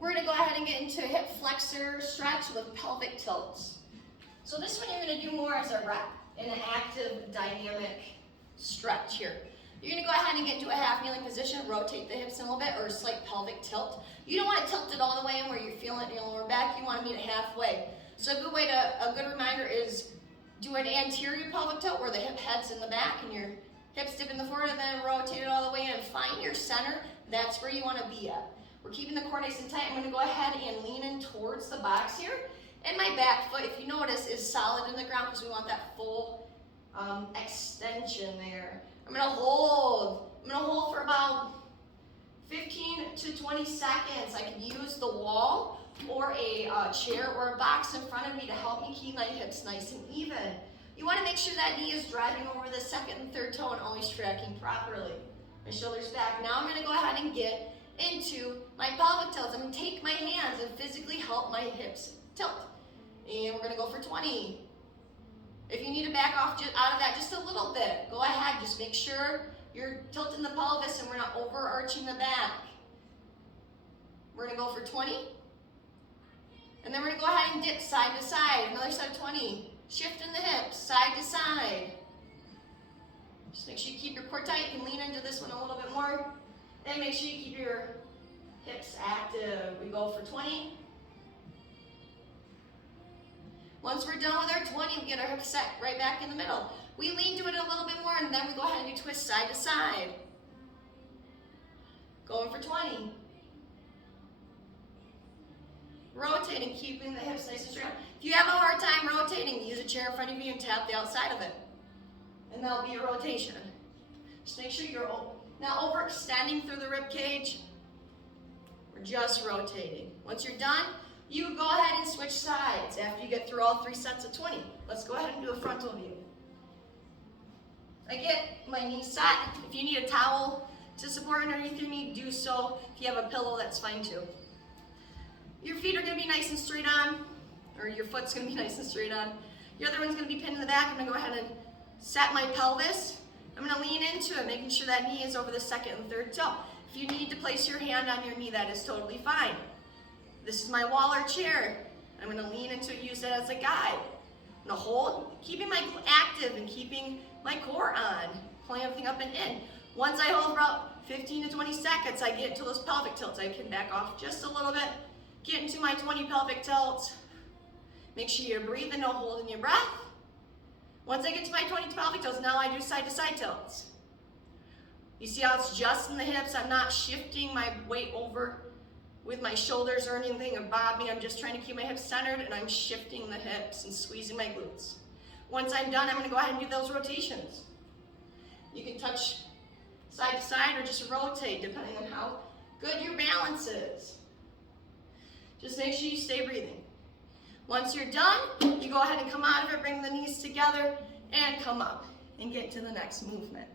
We're gonna go ahead and get into hip flexor stretch with pelvic tilts. So this one you're gonna do more as a rep in an active dynamic stretch here. You're gonna go ahead and get into a half kneeling position, rotate the hips in a little bit, or a slight pelvic tilt. You don't want to tilt it all the way in where you're feeling it in your lower back. You want to meet it halfway. So a good reminder is do an anterior pelvic tilt where the hip head's in the back and your hips dip in the forward, and then rotate it all the way in. Find your center. That's where you want to be at. We're keeping the core nice and tight. I'm going to go ahead and lean in towards the box here. And my back foot, if you notice, is solid in the ground because we want that full extension there. I'm going to hold. I'm going to hold for about 15 to 20 seconds. I can use the wall or a chair or a box in front of me to help me keep my hips nice and even. You want to make sure that knee is driving over the second and third toe and always tracking properly. My shoulders back. Now I'm going to go ahead and get into my pelvic tilts. I'm going to take my hands and physically help my hips tilt. And we're going to go for 20. If you need to back off out of that just a little bit, go ahead. Just make sure you're tilting the pelvis and we're not overarching the back. We're going to go for 20. And then we're going to go ahead and dip side to side. Another side of 20. Shifting the hips side to side. Just make sure you keep your core tight. You can lean into this one a little bit more. And make sure you keep your hips active. We go for 20. Once we're done with our 20, we get our hips set right back in the middle. We lean to it a little bit more, and then we go ahead and do twist side to side. Going for 20. Rotating, keeping the hips nice and straight. If you have a hard time rotating, use a chair in front of you and tap the outside of it. And that'll be a rotation. Just make sure you're not overextending through the rib cage. We're just rotating. Once you're done, you go ahead and switch sides after you get through all 3 sets of 20. Let's go ahead and do a frontal view. I get my knee set. If you need a towel to support underneath your knee, do so. If you have a pillow, that's fine too. Your feet are going to be nice and straight on, or your foot's going to be nice and straight on. Your other one's going to be pinned in the back. I'm going to go ahead and set my pelvis. I'm going to lean into it, making sure that knee is over the second and third toe. If you need to place your hand on your knee, that is totally fine. This is my wall or chair. I'm going to lean into it, use it as a guide. I'm going to hold, keeping my active and keeping my core on, pulling everything up and in. Once I hold for about 15 to 20 seconds, I get into those pelvic tilts. I can back off just a little bit, get into my 20 pelvic tilts. Make sure you're breathing, no holding your breath. Once I get to my 20 pelvic tilts, now I do side to side tilts. You see how it's just in the hips? I'm not shifting my weight over with my shoulders or anything or bobbing. I'm just trying to keep my hips centered, and I'm shifting the hips and squeezing my glutes. Once I'm done, I'm going to go ahead and do those rotations. You can touch side to side or just rotate depending on how good your balance is. Just make sure you stay breathing. Once you're done, you go ahead and come out of it, bring the knees together, and come up and get to the next movement.